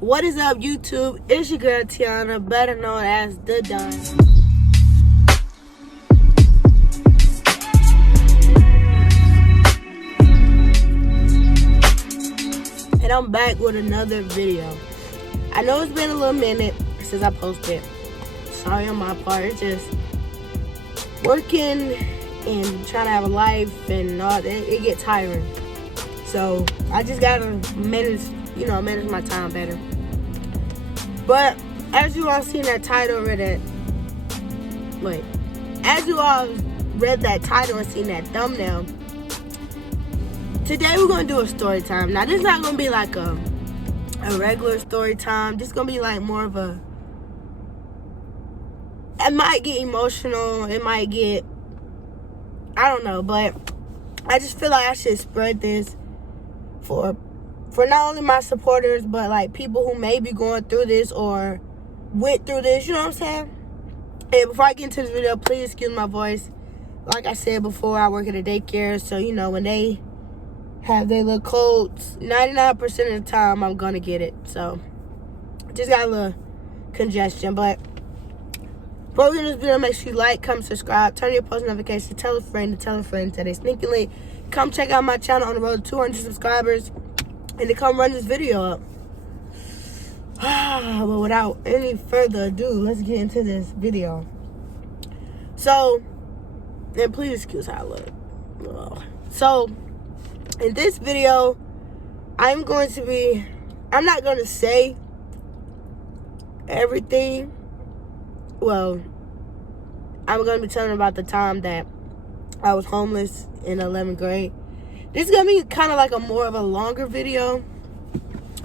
What is up, YouTube? It's your girl Tiana, better known as The Don. And I'm back with another video. I know it's been a little minute since I posted. Sorry on my part. It's just working and trying to have a life and all that. It gets tiring. So I just gotta manage my time better. But as you all seen that title, as you all read that title and seen that thumbnail, today we're gonna do a story time. Now this is not gonna be like a regular story time. This is gonna be like more of a. It might get emotional. It might get, I don't know, but I just feel like I should spread this for not only my supporters, but like people who may be going through this or went through this, you know what I'm saying? And before I get into this video, please excuse my voice. Like I said before, I work at a daycare, so when they have their little colds, 99% of the time I'm gonna get it. So just got a little congestion. But before we get into this video, make sure you like, comment, subscribe, turn your post notifications, tell a friend that they sneaky link. Come check out my channel on the road to 200 subscribers. And to come run this video up. But without any further ado, let's get into this video. So, and please excuse how I look. So, in this video, I'm not going to say everything. Well, I'm going to be telling about the time that I was homeless in 11th grade. This is going to be kind of like more of a longer video.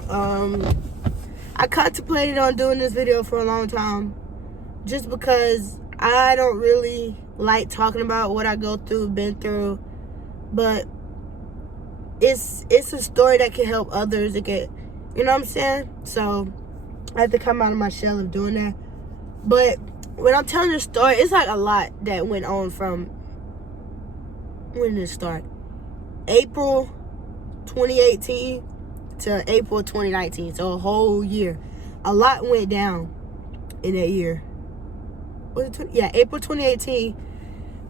I contemplated on doing this video for a long time just because I don't really like talking about what I been through. But it's a story that can help others. You know what I'm saying? So I have to come out of my shell of doing that. But when I'm telling this story, it's like a lot that went on from when did it start? April 2018 to April 2019, so a whole year. A lot went down in that year. April 2018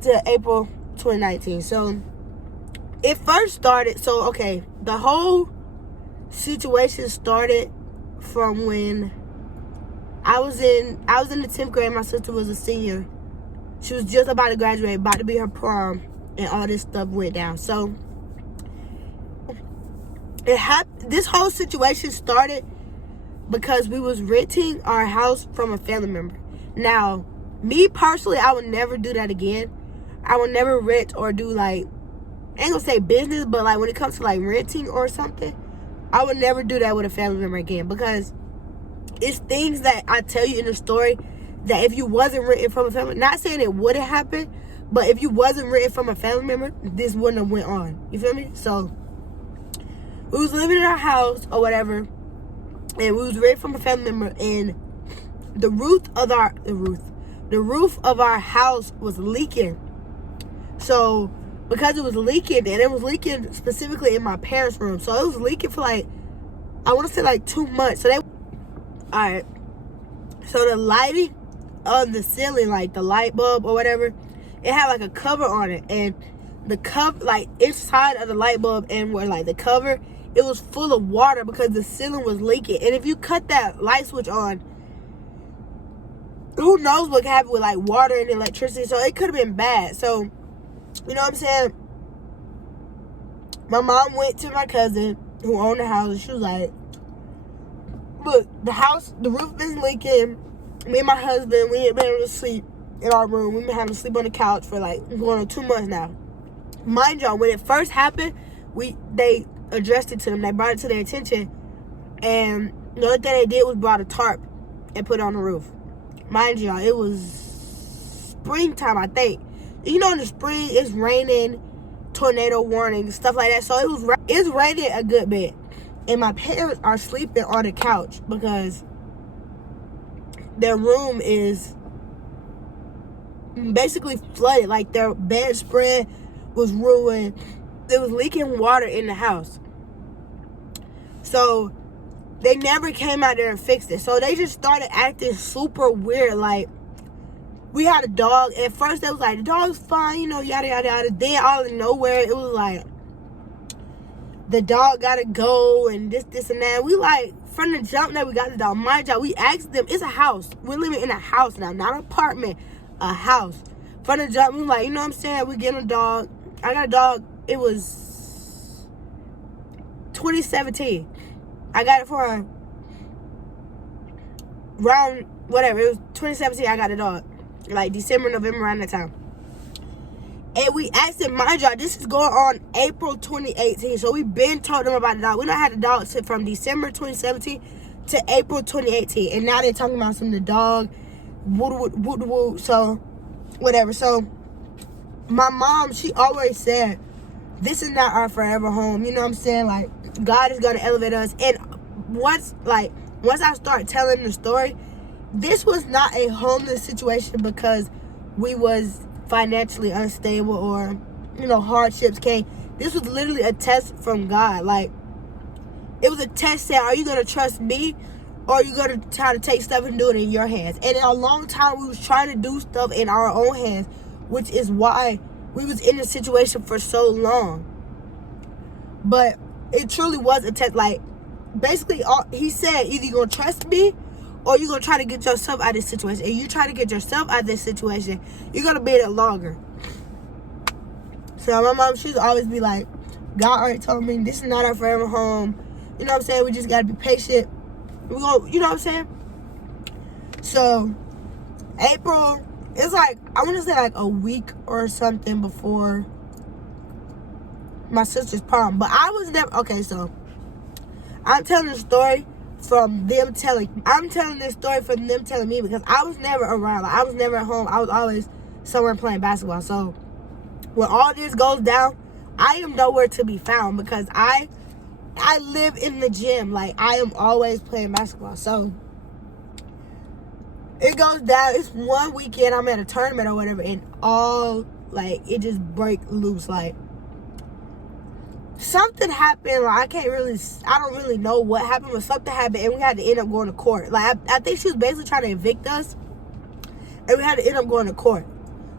to April 2019. So it first started. So okay, the whole situation started from when I was in the 10th grade. My sister was a senior. She was just about to graduate, about to be her prom, and all this stuff went down. So this whole situation started because we was renting our house from a family member. Now, me personally, I would never do that again. I would never rent or do I ain't gonna say business, but when it comes to renting or something, I would never do that with a family member again, because it's things that I tell you in the story that if you wasn't renting from a family, not saying it wouldn't happen, but if you wasn't renting from a family member, this wouldn't have went on. You feel me? So we was living in our house or whatever, and we was renting from a family member, and the roof of our house was leaking. So because it was leaking, and it was leaking specifically in my parents' room, so it was leaking for I want to say 2 months. So alright. So the lighting on the ceiling, the light bulb or whatever, it had a cover on it, and the cover, inside of the light bulb and where the cover, it was full of water because the ceiling was leaking. And if you cut that light switch on, who knows what could happen with water and electricity. So it could have been bad. So, you know what I'm saying? My mom went to my cousin who owned the house, and she was like, look, the roof is leaking. Me and my husband, we ain't been able to sleep in our room. We've been having to sleep on the couch for going on 2 months now. Mind y'all, when it first happened, they addressed it to them. They brought it to their attention, and the only thing they did was brought a tarp and put it on the roof. Mind y'all, it was springtime, I think. In the spring, it's raining, tornado warning, stuff like that. So it's raining a good bit, and my parents are sleeping on the couch because their room is basically flooded. Their bedspread was ruined. There was leaking water in the house. So they never came out there and fixed it. So they just started acting super weird. Like, we had a dog. At first, they was like, the dog's fine, you know, yada, yada, yada. Then, all of nowhere, it was like, the dog gotta go and this, and that. We like, from the jump that we got the dog, mind y'all, we asked them, it's a house. We're living in a house now, not an apartment, a house. From the jump, we like, you know what I'm saying? We getting a dog. I got a dog. It was 2017. I got it for around, whatever. It was 2017, I got a dog. Like, December, November, around that time. And we asked him, mind y'all, this is going on April 2018. So we been told them about the dog. We done had the dog from December 2017 to April 2018. And now they're talking about some of the dog, woo. So, whatever. So, my mom, she always said, this is not our forever home. You know what I'm saying? Like, God is going to elevate us. And once I start telling the story, this was not a homeless situation because we was financially unstable or, you know, hardships came. This was literally a test from God. Like, it was a test saying, are you going to trust me or are you going to try to take stuff and do it in your hands? And in a long time, we was trying to do stuff in our own hands, which is why we was in this situation for so long. But it truly was a test. Like, basically, he said, either you're going to trust me or you're going to try to get yourself out of this situation. And you try to get yourself out of this situation, you're going to be in it longer. So my mom, she'd always be like, God already told me this is not our forever home. You know what I'm saying? We just got to be patient. We go, you know what I'm saying? So, April, it's like, I want to say like a week or something before my sister's prom. But I was never, okay, so I'm telling the story from them telling, I'm telling this story from them telling me because I was never around. Like, I was never at home. I was always somewhere playing basketball. So, when all this goes down, I am nowhere to be found because I live in the gym. Like, I am always playing basketball. So, it goes down. It's one weekend I'm at a tournament or whatever, and all, like, it just break loose. Like, something happened. Like, I don't really know what happened, but something happened, and we had to end up going to court. Like, I think she was basically trying to evict us, and we had to end up going to court.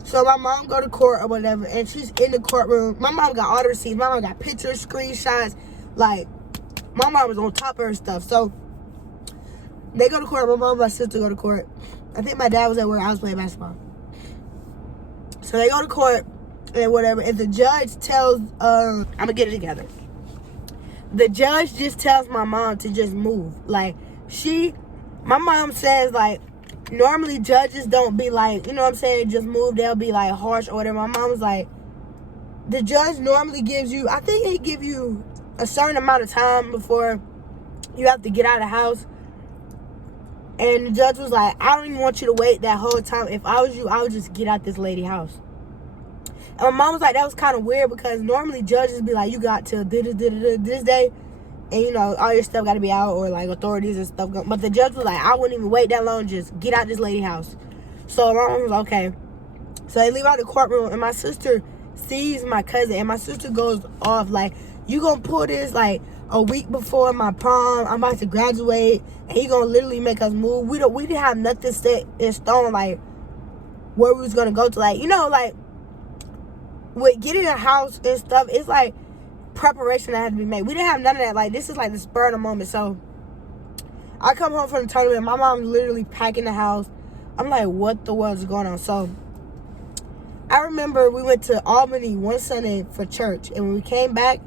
So my mom go to court or whatever, and she's in the courtroom. My mom got all the receipts. My mom got pictures, screenshots. Like, my mom was on top of her stuff. So they go to court. My mom and my sister go to court. I think my dad was at work. I was playing basketball. So they go to court and whatever. And the judge tells, I'm going to get it together. The judge just tells my mom to just move. Like, my mom says, like, normally judges don't be like, you know what I'm saying, just move. They'll be like harsh or whatever. My mom was like, the judge normally gives you, I think he give you a certain amount of time before you have to get out of the house. And the judge was like, I don't even want you to wait that whole time. If I was you, I would just get out this lady's house. And my mom was like, that was kind of weird because normally judges be like, you got till this day. And, you know, all your stuff got to be out or, like, authorities and stuff. But the judge was like, I wouldn't even wait that long. Just get out this lady's house. So my mom was like, okay. So they leave out the courtroom. And my sister sees my cousin. And my sister goes off, like, you going to pull this, like, a week before my prom. I'm about to graduate. And he going to literally make us move. We didn't have nothing set in stone, like, where we was going to go to. Like, you know, like, with getting a house and stuff, it's like preparation that had to be made. We didn't have none of that. Like, this is like the spur of the moment. So I come home from the tournament. My mom's literally packing the house. I'm like, what the world is going on? So I remember we went to Albany one Sunday for church. And when we came back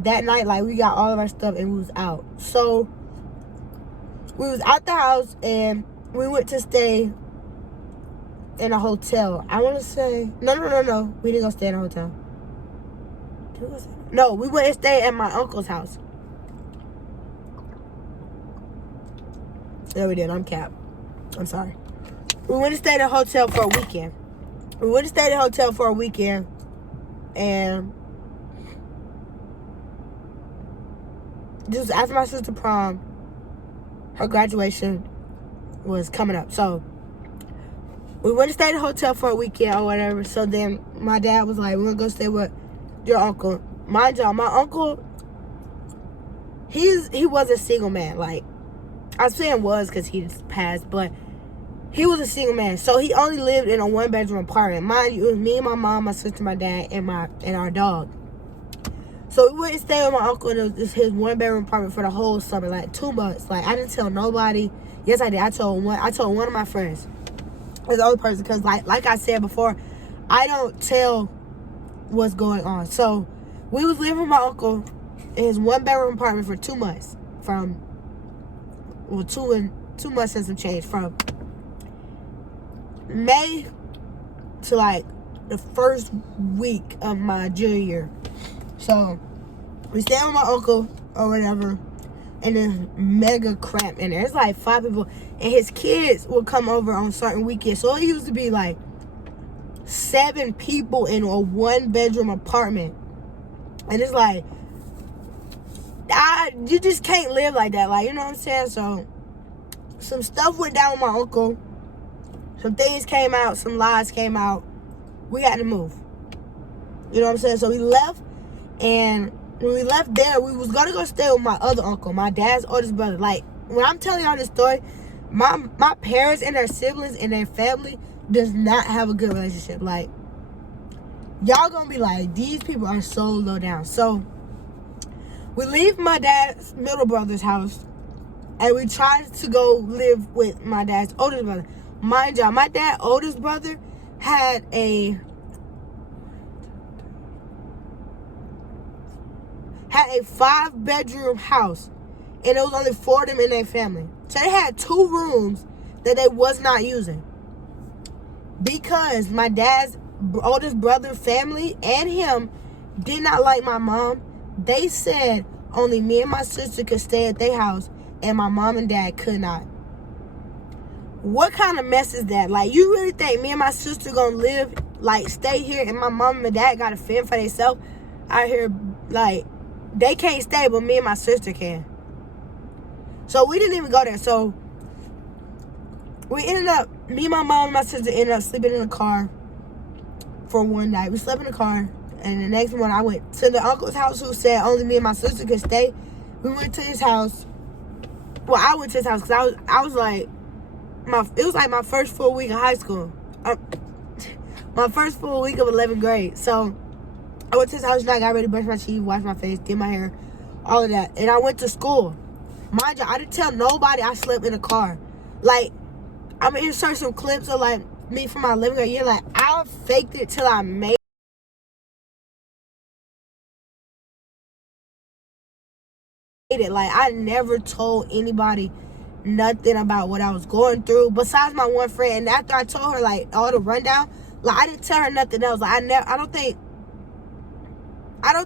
that night, like, we got all of our stuff and we was out. So we was out the house and we went to stay in a hotel. I want to say, no. We didn't go stay in a hotel. Did we go stay? No, we went and stayed at my uncle's house. Yeah, we did. I'm capped. I'm sorry. We went and stayed at a hotel for a weekend. And this was after my sister's prom. Her graduation was coming up. So we went and stayed at a hotel for a weekend or whatever. So then my dad was like, we're going to go stay with your uncle. Mind y'all, my uncle, he was a single man. Like, I'm saying was because he just passed, but he was a single man. So he only lived in a 1-bedroom apartment. Mind you, it was me and my mom, my sister, my dad, and our dog. So we went and stayed with my uncle in his 1-bedroom apartment for the whole summer, like 2 months. Like, I didn't tell nobody. Yes, I did. I told one of my friends. That's the only person, because like I said before, I don't tell what's going on. So we was living with my uncle in his 1-bedroom apartment for 2 months. From 2 months and some change, from May to like the first week of my junior year. So we stayed with my uncle or whatever, and there's mega cramped in there. It's like 5 people, and his kids would come over on certain weekends. So it used to be like 7 people in a 1-bedroom apartment, and it's like, you just can't live like that. Like, you know what I'm saying? So some stuff went down with my uncle. Some things came out. Some lies came out. We had to move. You know what I'm saying? So we left, and when we left there, we was gonna go stay with my other uncle, my dad's oldest brother. Like, when I'm telling y'all this story, my parents and their siblings and their family does not have a good relationship. Like, y'all gonna be like, these people are so low down. So we leave my dad's middle brother's house, and we tried to go live with my dad's oldest brother. Mind y'all, my dad's oldest brother had a 5-bedroom house, and it was only 4 of them in their family. So they had 2 rooms that they was not using, because my dad's oldest brother family and him did not like my mom. They said only me and my sister could stay at their house, and my mom and dad could not. What kind of mess is that? Like, you really think me and my sister gonna live, like, stay here, and my mom and dad gotta fend for themselves out here? Like, they can't stay, but me and my sister can. So we didn't even go there. So we ended up, me, my mom, and my sister ended up sleeping in the car for one night. We slept in the car, and the next morning I went to the uncle's house who said only me and my sister could stay. We went to his house. Well, I went to his house because I was like, it was like my first full week of high school. My first full week of 11th grade. So I went to his house and I got ready to brush my teeth, wash my face, did my hair, all of that. And I went to school. Mind you, I didn't tell nobody I slept in a car. Like, I'm going to insert some clips of, like, me from my 11th grade year. Like, I faked it till I made it. Like, I never told anybody nothing about what I was going through besides my one friend. And after I told her, like, all the rundown, like, I didn't tell her nothing else. Like, I don't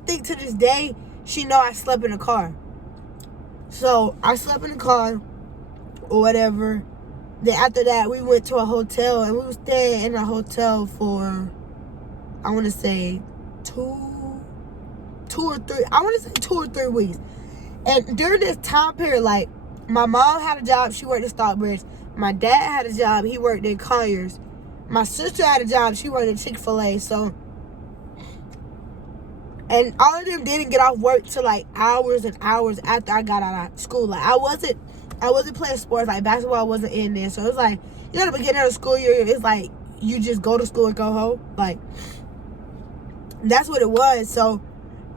think to this day she know I slept in a car. So I slept in the car or whatever. Then after that, we went to a hotel, and we were staying in a hotel for, I want to say 2 or 3 weeks. And during this time period, like, my mom had a job, she worked at Stockbridge. My dad had a job, he worked in Colliers. My sister had a job, she worked at Chick-fil-A. So, and all of them didn't get off work till like hours and hours after I got out of school. Like, I wasn't playing sports, like basketball wasn't in there. So it was like, you know, the beginning of the school year, it's like you just go to school and go home. Like, that's what it was. So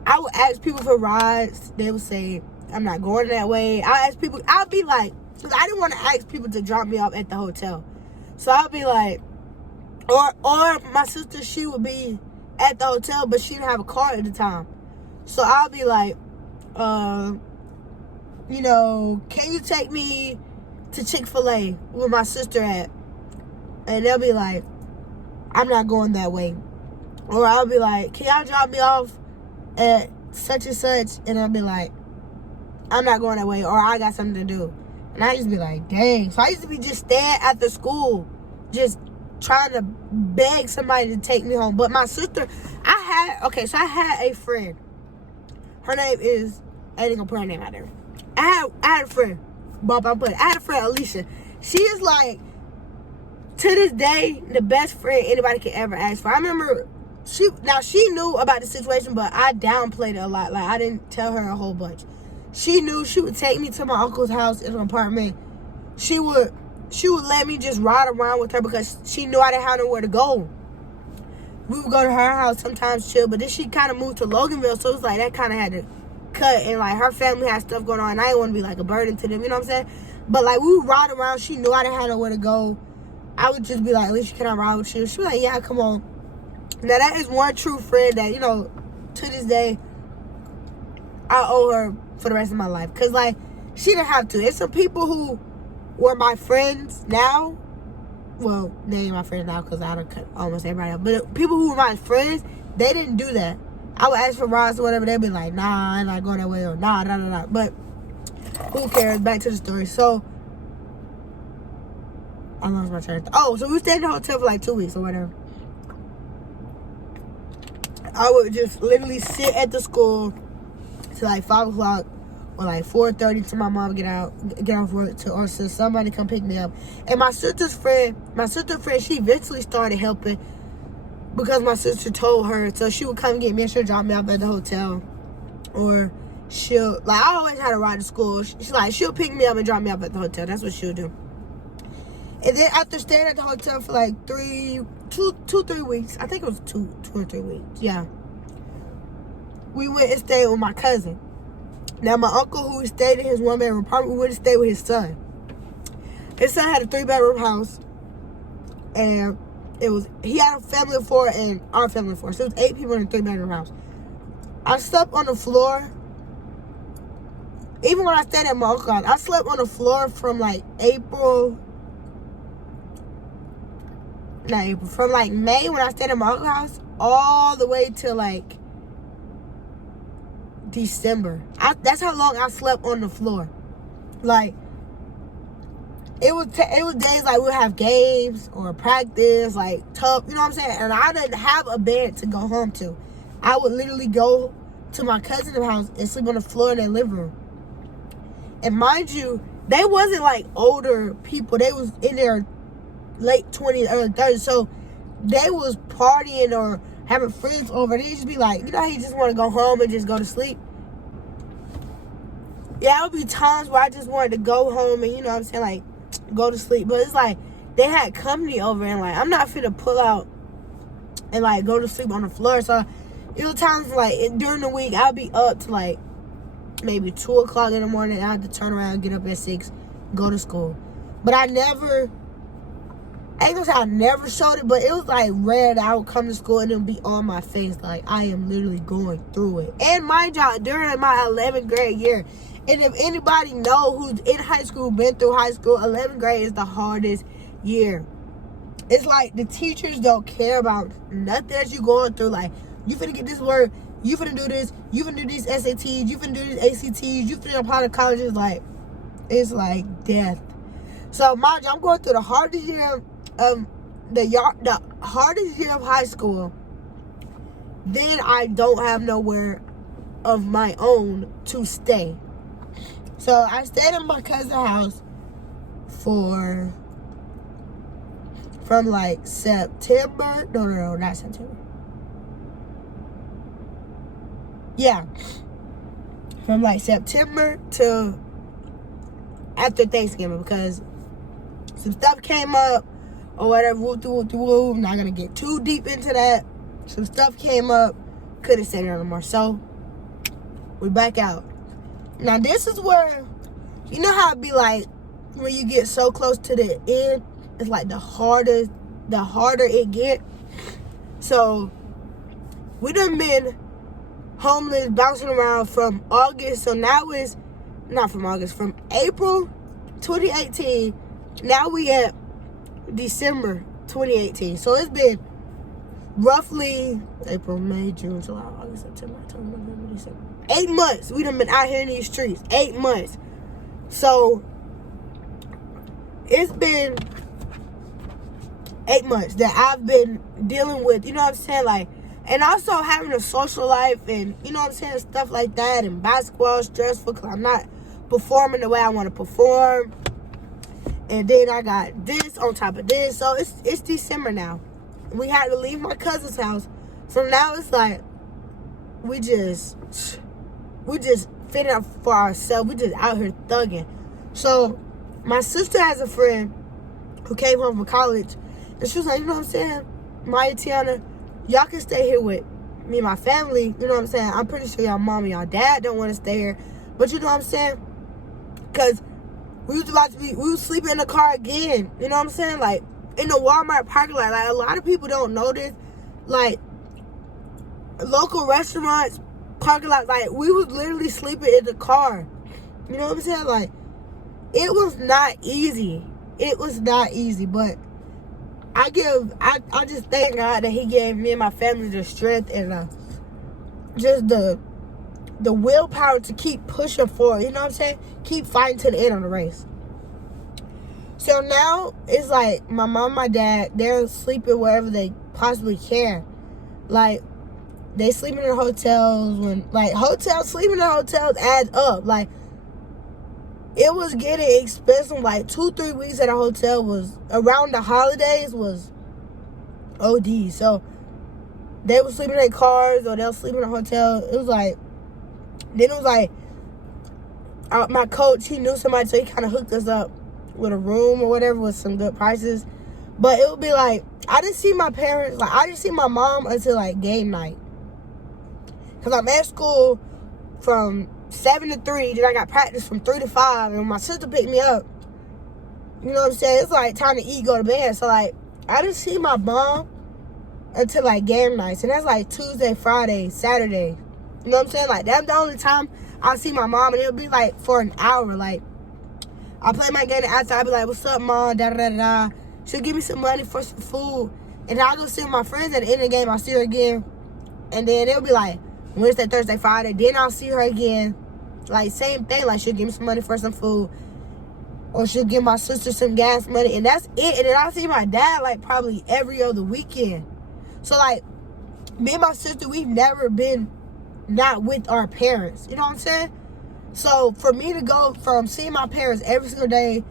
I would ask people for rides. They would say, I'm not going that way. I'd be like, because I didn't want to ask people to drop me off at the hotel. So I'd be like, or my sister, she would be at the hotel, but she didn't have a car at the time. So I'll be like, you know, can you take me to Chick-fil-A where my sister at? And they'll be like, I'm not going that way. Or I'll be like, can y'all drop me off at such and such? And I'll be like, I'm not going that way, or I got something to do. And I used to be like, dang. So I used to be just staying at the school, just trying to beg somebody to take me home. But my sister, I had a friend. Her name is, I ain't gonna put her name out there. I had a friend. I had a friend, Alicia. She is like, to this day, the best friend anybody can ever ask for. I remember, she knew about the situation, but I downplayed it a lot. Like, I didn't tell her a whole bunch. She knew she would take me to my uncle's house in an apartment she would let me just ride around with her because she knew I didn't have nowhere to go. We would go to her house sometimes, chill, but then she kind of moved to Loganville, so it was like that kind of had to cut, and like her family had stuff going on, and I didn't want to be like a burden to them, you know what I'm saying? But like we would ride around. She knew I didn't have nowhere to go. I would just be like, Alicia, can I ride with you? She was like, yeah, come on. Now that is one true friend that, you know, to this day, I owe her for the rest of my life. Because like, she didn't have to. It's some people who were my friends now. Well, they ain't my friends now because I done cut almost everybody out. But people who were my friends, they didn't do that. I would ask for rides or whatever. They'd be like, nah, I'm not going that way. Or nah. But who cares? Back to the story. So, I lost my train of thought. Oh, so we stayed in the hotel for like 2 weeks or whatever. I would just literally sit at the school till like 5 o'clock or like 4:30 till my mom get off work or so somebody come pick me up. And my sister friend, she eventually started helping because my sister told her. So she would come get me and she'll drop me off at the hotel. Or she'll, like, I always had to ride to school. She'll pick me up and drop me off at the hotel. That's what she'll do. And then after staying at the hotel for like 3 weeks, I think it was two or 3 weeks, yeah, we went and stayed with my cousin. Now my uncle, who stayed in his one-bedroom apartment, we went and stayed with his son. His son had a 3-bedroom house, and he had a family of 4 and our family of 4, so it was 8 people in a 3-bedroom house. I slept on the floor. Even when I stayed at my uncle's house, I slept on the floor from like from like May when I stayed at my uncle's house all the way to like December. That's how long I slept on the floor. Like it was days like we'd have games or practice, like tough, you know what I'm saying? And I didn't have a bed to go home to. I would literally go to my cousin's house and sleep on the floor in their living room. And mind you, they wasn't like older people. They was in their late 20s, early 30s. So they was partying or having friends over. They just be like, you know how you just want to go home and just go to sleep? Yeah, it would be times where I just wanted to go home and, you know what I'm saying, like, go to sleep. But it's like, they had company over and, like, I'm not finna pull out and, like, go to sleep on the floor. So it was times, like, during the week, I'll be up to, like, maybe 2 o'clock in the morning. I had to turn around, get up at 6, go to school. But I ain't gonna say I never showed it, but it was like rare that I would come to school and it would be on my face. Like, I am literally going through it. And mind y'all, during my 11th grade year, and if anybody know who's in high school, been through high school, 11th grade is the hardest year. It's like the teachers don't care about nothing that you going through. Like, you finna get this work, you finna do this, you finna do these SATs, you finna do these ACTs, you finna apply to colleges. Like, it's like death. So mind you, I'm going through the hardest year of the hardest year of high school. Then I don't have nowhere of my own to stay. So I stayed in my cousin's house from like September. No, not September. Yeah. From like September to after Thanksgiving, because some stuff came up or whatever. Woo. Not gonna get too deep into that. Some stuff came up. Couldn't stay there no more. So we back out. Now this is where, you know how it be like when you get so close to the end, it's like the harder it get. So we done been homeless, bouncing around from August. So now it's not from August, from April 2018. Now we at December 2018. So it's been roughly April, May, June, July, August, September, October, November, December. 8 months we done been out here in these streets. 8 months. So it's been 8 months that I've been dealing with, you know what I'm saying, like, and also having a social life and, you know what I'm saying, stuff like that. And basketball is stressful because I'm not performing the way I want to perform. And then I got this on top of this. So it's December now. We had to leave my cousin's house. So now it's like we just fitting up for ourselves. We just out here thugging. So my sister has a friend who came home from college, and she was like, you know what I'm saying, Maya, Tiana, y'all can stay here with me and my family. You know what I'm saying? I'm pretty sure y'all mom and y'all dad don't want to stay here, but you know what I'm saying? Because we was sleeping in the car again. You know what I'm saying? Like, in the Walmart parking lot. Like, a lot of people don't know this. Like, local restaurants, parking lot, like, we was literally sleeping in the car. You know what I'm saying? Like, it was not easy. It was not easy, but I just thank God that He gave me and my family the strength and just the willpower to keep pushing forward. You know what I'm saying? Keep fighting to the end of the race. So now it's like my mom, my dad, they're sleeping wherever they possibly can. Like, they sleeping in hotels sleeping in hotels adds up. Like, it was getting expensive. Like, 2-3 weeks at a hotel was, around the holidays, was OD. So they were sleeping in their cars or they were sleeping in a hotel. It was like, then it was like, my coach, he knew somebody, so he kind of hooked us up with a room or whatever with some good prices. But it would be like, I didn't see my parents, like, I didn't see my mom until like game night. Because I'm at school from 7 to 3, then I got practice from 3 to 5, and my sister picked me up. You know what I'm saying? It's like time to eat, go to bed. So like, I didn't see my mom until like game nights, and that's like Tuesday, Friday, Saturday. You know what I'm saying? Like, that's the only time I see my mom, and it'll be like for an hour. Like, I play my game outside, I'll be like, what's up, mom? Da da da da. She'll give me some money for some food, and then I'll go see my friends at the end of the game. I'll see her again, and then it'll be like Wednesday, Thursday, Friday. Then I'll see her again. Like, same thing. Like, she'll give me some money for some food, or she'll give my sister some gas money, and that's it. And then I'll see my dad like probably every other weekend. So like, me and my sister, we've never been not with our parents. You know what I'm saying? So for me to go from seeing my parents every single day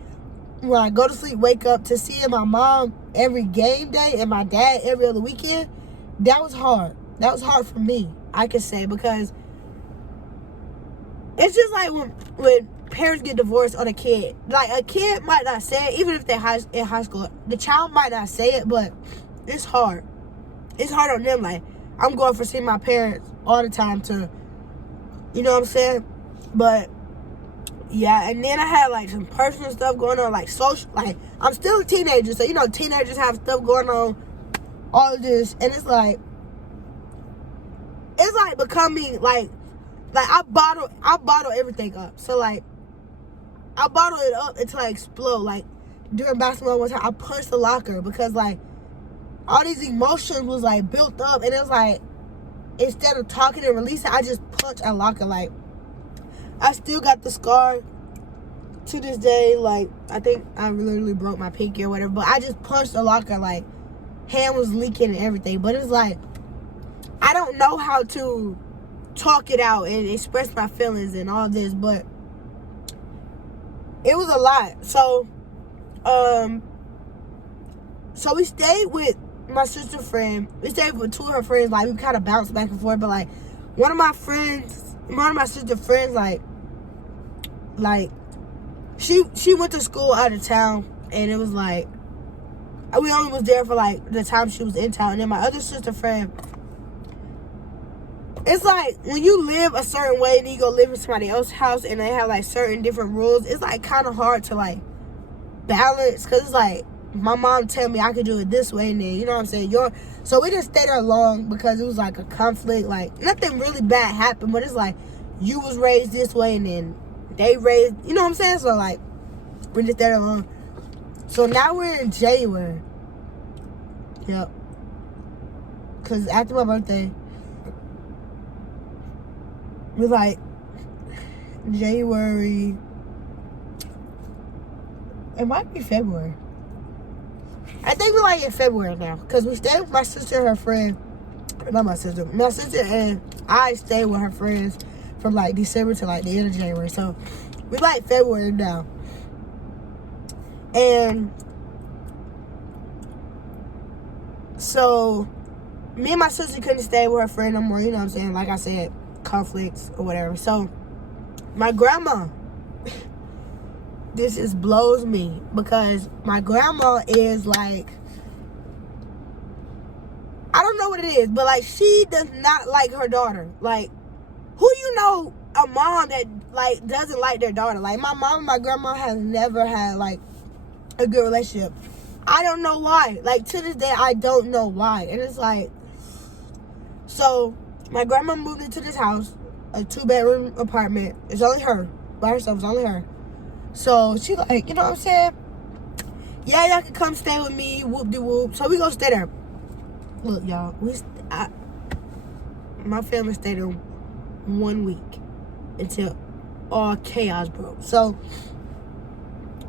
when I go to sleep, wake up, to seeing my mom every game day and my dad every other weekend, that was hard. That was hard for me, I could say, because it's just like when parents get divorced on a kid. Like, a kid might not say it, even if they're in high school. The child might not say it, but it's hard. It's hard on them. Like, I'm going for seeing my parents all the time to, you know what I'm saying? But yeah, and then I had like some personal stuff going on, like social. Like, I'm still a teenager, so you know, teenagers have stuff going on, all of this, and it's like becoming like I bottle everything up. So like, I bottle it up until I explode. Like, during basketball one time, I punched the locker because like all these emotions was like built up, and it was like, instead of talking and releasing, I just punched a locker. Like, I still got the scar to this day. Like, I think I literally broke my pinky or whatever, but I just punched a locker. Like, hand was leaking and everything. But it's like, I don't know how to talk it out and express my feelings and all this, but it was a lot. So we stayed with my sister friend. We stayed with two of her friends. Like, we kind of bounced back and forth, but like, one of my sister friends, like she went to school out of town, and it was like, we only was there for like the time she was in town. And then my other sister friend, it's like, when you live a certain way and you go live in somebody else's house and they have like certain different rules, it's like kind of hard to like balance, because it's like, my mom tell me I could do it this way, and then, you know what I'm saying, so we didn't stay there long because it was like a conflict. Like, nothing really bad happened, but it's like, you was raised this way and then they raised, you know what I'm saying? So like, we didn't stay there long. So now we're in January. Yep. Because after my birthday, we're like, January, it might be February. I think we're like in February now, because we stayed with my sister and her friend. Not my sister and I stayed with her friends from like December to like the end of January. So we're like February now. And so me and my sister couldn't stay with her friend no more, you know what I'm saying? Like I said, conflicts or whatever. So my grandma, this just blows me because my grandma is like, I don't know what it is, but like she does not like her daughter. Like, who you know a mom that like doesn't like their daughter? Like my mom and my grandma has never had like a good relationship. I don't know why. Like to this day, I don't know why. And it's like, so my grandma moved into this house, a 2-bedroom apartment. It's only her by herself. It's only her. So she like, you know what I'm saying? Yeah, y'all can come stay with me. Whoop de whoop. So we gonna stay there. Look, y'all, my family stayed there 1 week until all chaos broke. So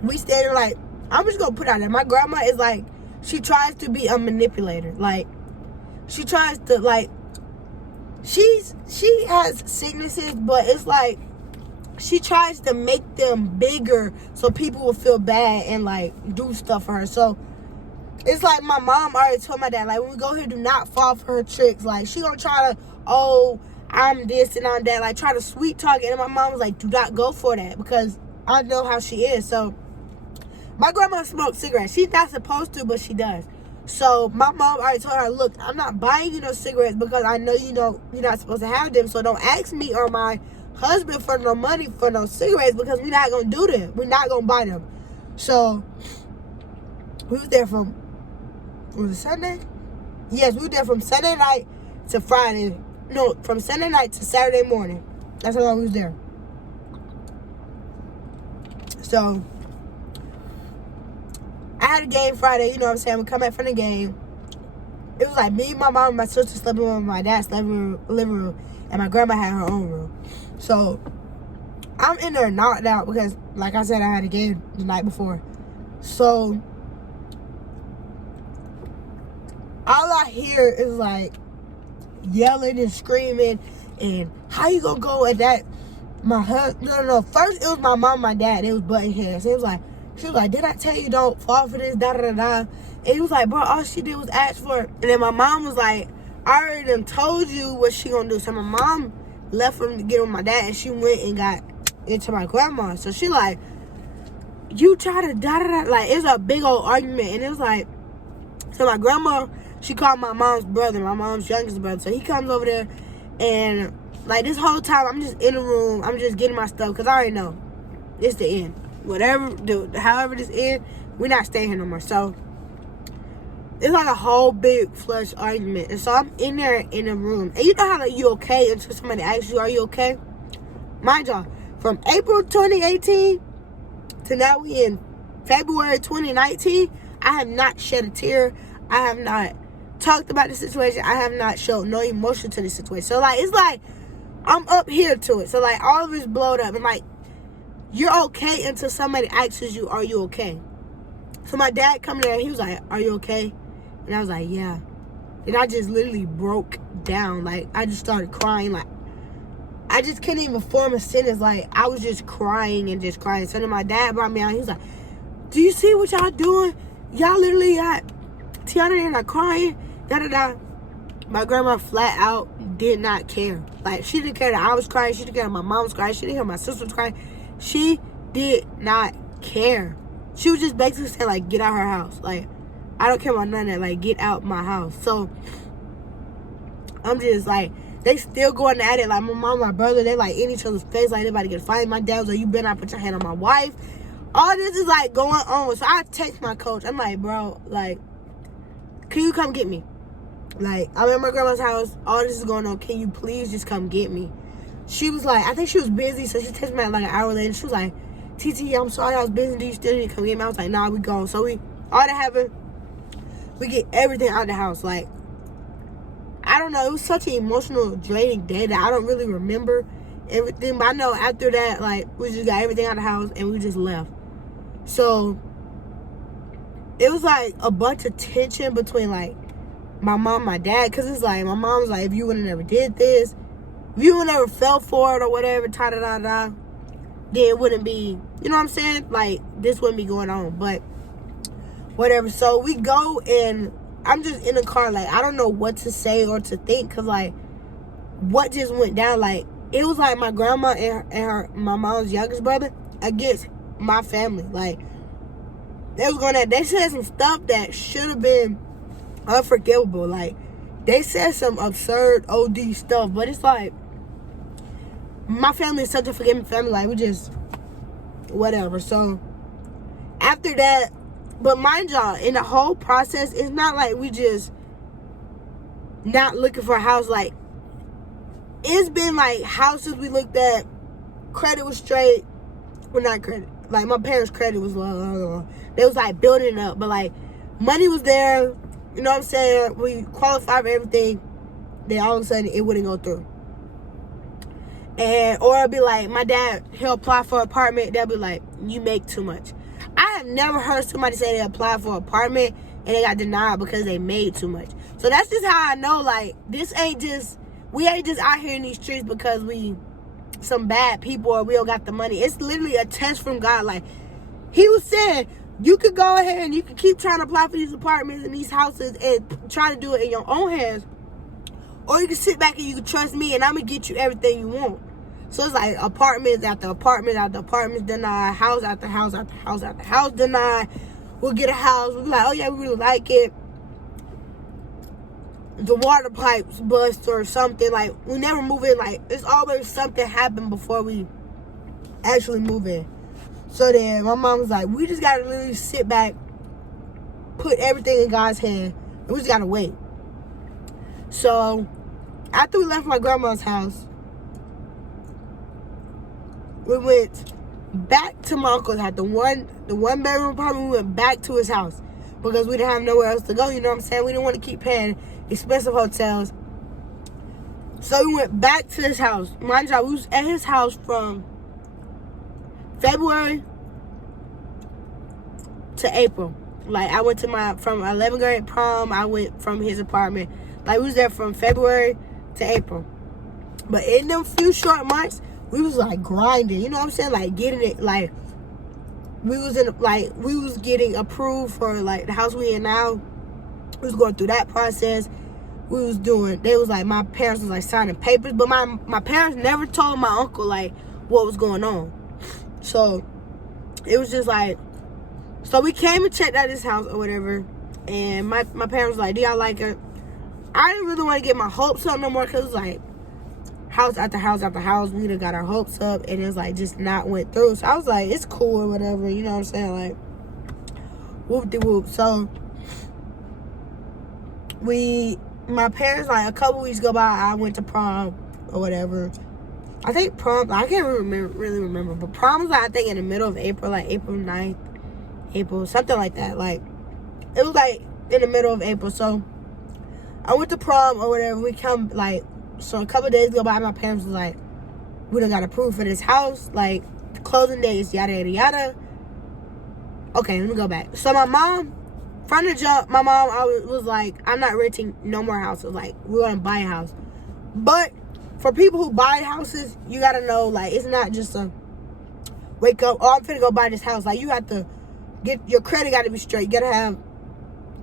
we stayed there. Like, I'm just gonna put out there, my grandma is like, she tries to be a manipulator. Like, she tries to like, she has sicknesses, but it's like she tries to make them bigger so people will feel bad and like do stuff for her. So it's like my mom already told my dad, like, when we go here, do not fall for her tricks. Like, she gonna try to, oh, I'm this and I'm that, like try to sweet talk it. And my mom was like, do not go for that, because I know how she is. So my grandma smokes cigarettes. She's not supposed to, but she does. So my mom already told her, look, I'm not buying you no cigarettes because I know you know you're not supposed to have them. So don't ask me or my husband for no money for no cigarettes, because we're not gonna do them. We're not gonna buy them. So we was there from, was it Sunday? Yes, we were there from Sunday night to Friday. No, from Sunday night to Saturday morning. That's how long we was there. So I had a game Friday, you know what I'm saying? We come back from the game. It was like me, my mom, and my sister slept in the room, my dad slept in the living room, and my grandma had her own room. So I'm in there knocked out because, like I said, I had a game the night before. So all I hear is like yelling and screaming, and how you gonna go at that? My husband, no. First it was my mom and my dad. They was butting heads. It was like, she was like, did I tell you don't fall for this, da da da da? And he was like, bro, all she did was ask for it. And then my mom was like, I already done told you what she gonna do. So my mom left for him to get with my dad, and she went and got into my grandma. So she like, you try to da da da, like, it's a big old argument. And it was like, so my grandma, she called my mom's brother, my mom's youngest brother. So he comes over there, and like this whole time I'm just in the room, I'm just getting my stuff, because I already know it's the end. Whatever, however this ends, we're not staying here no more. So it's like a whole big flush argument. And so I'm in there in the room, and you know how like you okay until somebody asks you, are you okay? Mind y'all, from April 2018 to now we in February 2019, I have not shed a tear. I have not talked about the situation. I have not showed no emotion to the situation. So like, it's like I'm up here to it. So like, all of it's blowed up, and like, you're okay until somebody asks you, are you okay? So my dad come there, he was like, are you okay? And I was like, yeah. And I just literally broke down. Like, I just started crying. Like, I just couldn't even form a sentence. Like, I was just crying and just crying. So then my dad brought me out. He was like, do you see what y'all doing? Y'all literally got Tiana and like crying, da da da. My grandma flat out did not care. Like, she didn't care that I was crying. She didn't care that my mom was crying. She didn't care my sister was crying. She did not care. She was just basically saying, like, get out her house. Like, I don't care about none of that. Like, get out my house. So I'm just like, they still going at it. Like, my mom and my brother, they like in each other's face. Like, they about to get fired. My dad was like, you better not put your hand on my wife. All this is like going on. So I text my coach. I'm like, bro, like, can you come get me? Like, I'm at my grandma's house. All this is going on. Can you please just come get me? She was like, I think she was busy, so she texted me like an hour later. She was like, TT, I'm sorry I was busy. Do you still need to come get me? I was like, nah, we gone. So all that happened, we get everything out of the house. Like, I don't know. It was such an emotional, draining day that I don't really remember everything. But I know after that, like, we just got everything out of the house and we just left. So it was like a bunch of tension between like my mom and my dad, because it's like, my mom was like, if you would have never did this, if you would never fell for it or whatever, then it wouldn't be, you know what I'm saying? Like, this wouldn't be going on, but whatever. So we go, and I'm just in the car, like, I don't know what to say or to think, because, like, what just went down, like, it was like my grandma and my mom's youngest brother against my family. Like, they said some stuff that should have been unforgivable. Like, they said some absurd OD stuff, but it's like, my family is such a forgiving family. Like, we just, whatever. So, after that, but mind y'all, in the whole process, it's not like we just not looking for a house. Like, it's been like houses we looked at, credit was straight. Well, not credit. Like, my parents' credit was low. They was like building up, but like, money was there. You know what I'm saying? We qualified for everything. Then all of a sudden, it wouldn't go through. Or it'd be like, my dad, he'll apply for an apartment. They'll be like, you make too much. I have never heard somebody say they applied for an apartment and they got denied because they made too much. So that's just how I know, like, we ain't just out here in these streets because we some bad people or we don't got the money. It's literally a test from God. Like, he was saying, you could go ahead and you could keep trying to apply for these apartments and these houses and try to do it in your own hands. Or you can sit back and you can trust me and I'm going to get you everything you want. So it's like apartments after apartment after apartments denied, house after house after house after house denied. We'll get a house. We'll be like, oh yeah, we really like it. The water pipes bust or something. Like, we never move in. Like, it's always something happen before we actually move in. So then my mom was like, we just got to literally sit back, put everything in God's hand, and we just got to wait. So after we left my grandma's house, we went back to my uncle's house. The one bedroom apartment, we went back to his house because we didn't have nowhere else to go. You know what I'm saying? We didn't want to keep paying expensive hotels. So we went back to his house. Mind you, we was at his house from February to April. Like, I went to from 11th grade prom, I went from his apartment. Like, we was there from February to April. But in them few short months, we was like grinding, you know what I'm saying? Like, getting it, like, we was getting approved for like the house we in now. We was going through that process. They was like, my parents was like signing papers, but my parents never told my uncle like what was going on. So it was just like, so we came and checked out his house or whatever, and my parents was like, do y'all like it? I didn't really want to get my hopes up no more, because it was like house after house after house, we done got our hopes up, and it's like just not went through. So I was like, it's cool or whatever, you know what I'm saying? Like, whoop-de-whoop. So my parents, like, a couple weeks go by, I went to prom or whatever. I think prom, I can't really remember, but prom was, like, I think in the middle of April, like April 9th, something like that. Like, it was like in the middle of April. So I went to prom or whatever. We come, like, so a couple days go by, my parents was like, we done got approved for this house, like, the closing days, yada yada yada. Okay, let me go back. So my mom, from the jump, my mom was like, I'm not renting no more houses. Like, we're gonna buy a house. But for people who buy houses, you gotta know, like, it's not just a wake up, oh, I'm finna go buy this house. Like, you have to get, your credit gotta be straight. You gotta have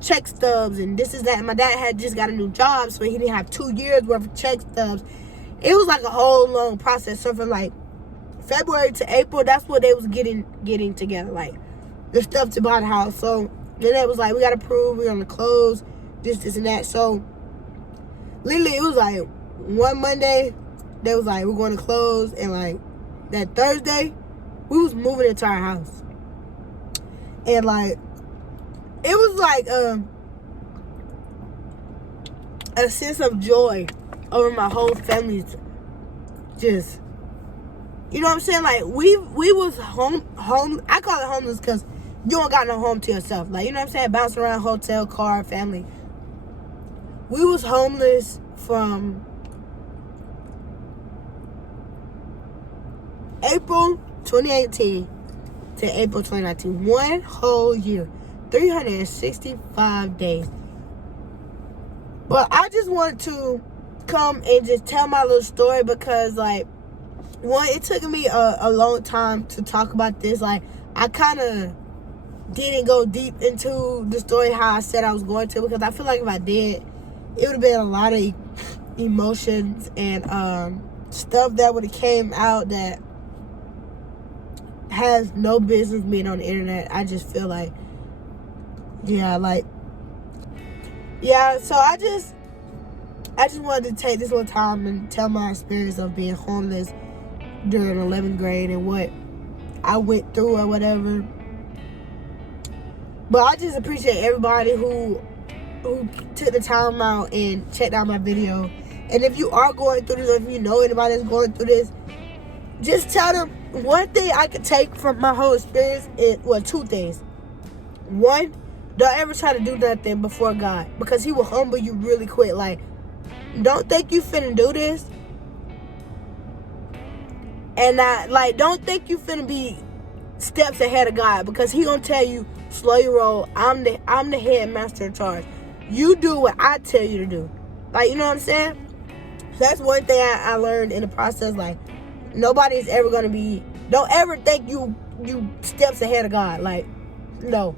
check stubs and this is that. And my dad had just got a new job, so he didn't have 2 years worth of check stubs. It was like a whole long process. So from like February to April, that's what they was getting together, like the stuff to buy the house. So then it was like, we got approved, we're gonna close, this and that. So literally it was like one Monday, they was like, we're going to close, and like that Thursday, we was moving into our house. And like, it was like a sense of joy over my whole family's, just, you know what I'm saying? Like, we was home. I call it homeless because you don't got no home to yourself. Like, you know what I'm saying? Bouncing around, hotel, car, family. We was homeless from April 2018 to April 2019. 1 whole year. 365 days. But I just wanted to come and just tell my little story because, like, one, it took me a long time to talk about this. Like, I kind of didn't go deep into the story how I said I was going to, because I feel like if I did, it would have been a lot of emotions and stuff that would have came out that has no business being on the internet. I just feel like, so I just wanted to take this little time and tell my experience of being homeless during 11th grade and what I went through or whatever. But I just appreciate everybody who took the time out and checked out my video. And if you are going through this, or if you know anybody that's going through this, just tell them one thing I could take from my whole experience is, well, two things. One, don't ever try to do nothing before God, because he will humble you really quick. Like, don't think you finna do this. And don't think you finna be steps ahead of God, because he gonna tell you, slow your roll. I'm the headmaster in charge. You do what I tell you to do. Like, you know what I'm saying? So that's one thing I learned in the process. Like, nobody's ever gonna be. Don't ever think you steps ahead of God. Like, no.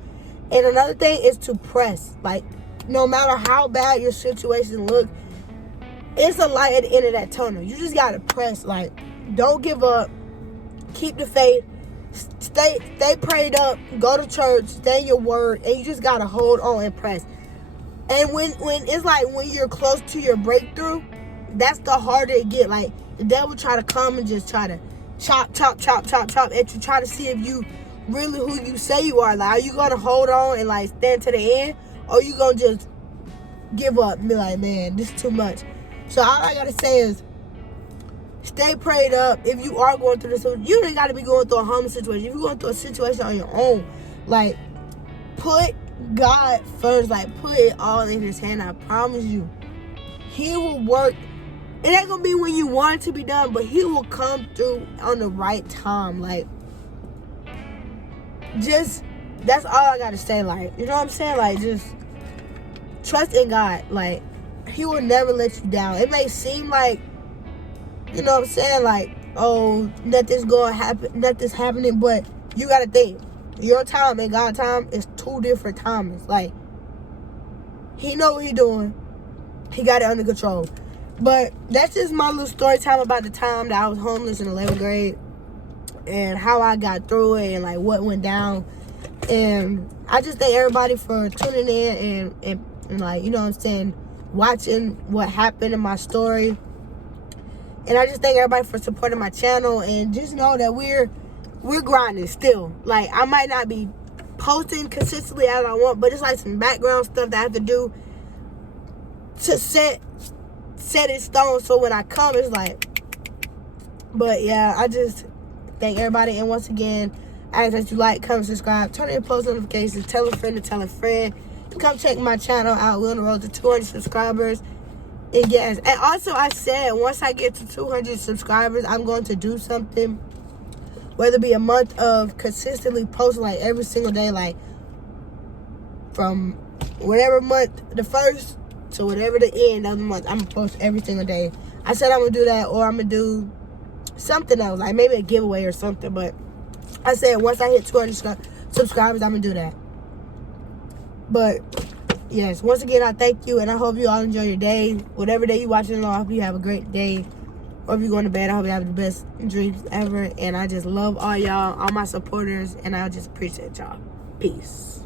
And another thing is to press. Like, no matter how bad your situation looks, it's a light at the end of that tunnel. You just gotta press. Like, don't give up. Keep the faith. Stay prayed up. Go to church. Stay in your word. And you just gotta hold on and press. And when it's like when you're close to your breakthrough, that's the harder it get. Like, the devil try to come and just try to chop at you, try to see if you really who you say you are. Like, are you gonna hold on and like stand to the end, or you gonna just give up and be like, man, this is too much? So all I gotta say is, stay prayed up. If you are going through this, you don't gotta be going through a homeless situation. If you're going through a situation on your own, like, put God first. Like, put it all in his hand. I promise you, he will work. It ain't gonna be when you want it to be done, but he will come through on the right time. Like, just, that's all I gotta say. Like, you know what I'm saying? Like, just trust in God. Like, he will never let you down. It may seem like, you know what I'm saying, like, oh, nothing's gonna happen, nothing's happening, but you gotta think, your time and God's time is two different times. Like, he know what he doing. He got it under control. But that's just my little story time about the time that I was homeless in 11th grade and how I got through it and like what went down. And I just thank everybody for tuning in and like, you know what I'm saying, watching what happened in my story. And I just thank everybody for supporting my channel, and just know that we're grinding still. Like, I might not be posting consistently as I want, but it's like some background stuff that I have to do to set in stone, so when I come, it's like, but yeah, I just thank everybody. And once again, I ask that you like, comment, subscribe, turn on your post notifications, tell a friend to tell a friend. Come check my channel out. We're on the road to 200 subscribers. And yes, and also I said, once I get to 200 subscribers, I'm going to do something, whether it be a month of consistently posting like every single day, like from whatever month, the first to whatever the end of the month, I'm gonna post every single day. I said I'm gonna do that, or I'm gonna do something else, like maybe a giveaway or something. But I said once I hit 200 subscribers, I'm gonna do that. But yes, once again, I thank you, and I hope you all enjoy your day. Whatever day you watching it on, I hope you have a great day. Or if you're going to bed, I hope you have the best dreams ever. And I just love all y'all, all my supporters, and I just appreciate y'all. Peace.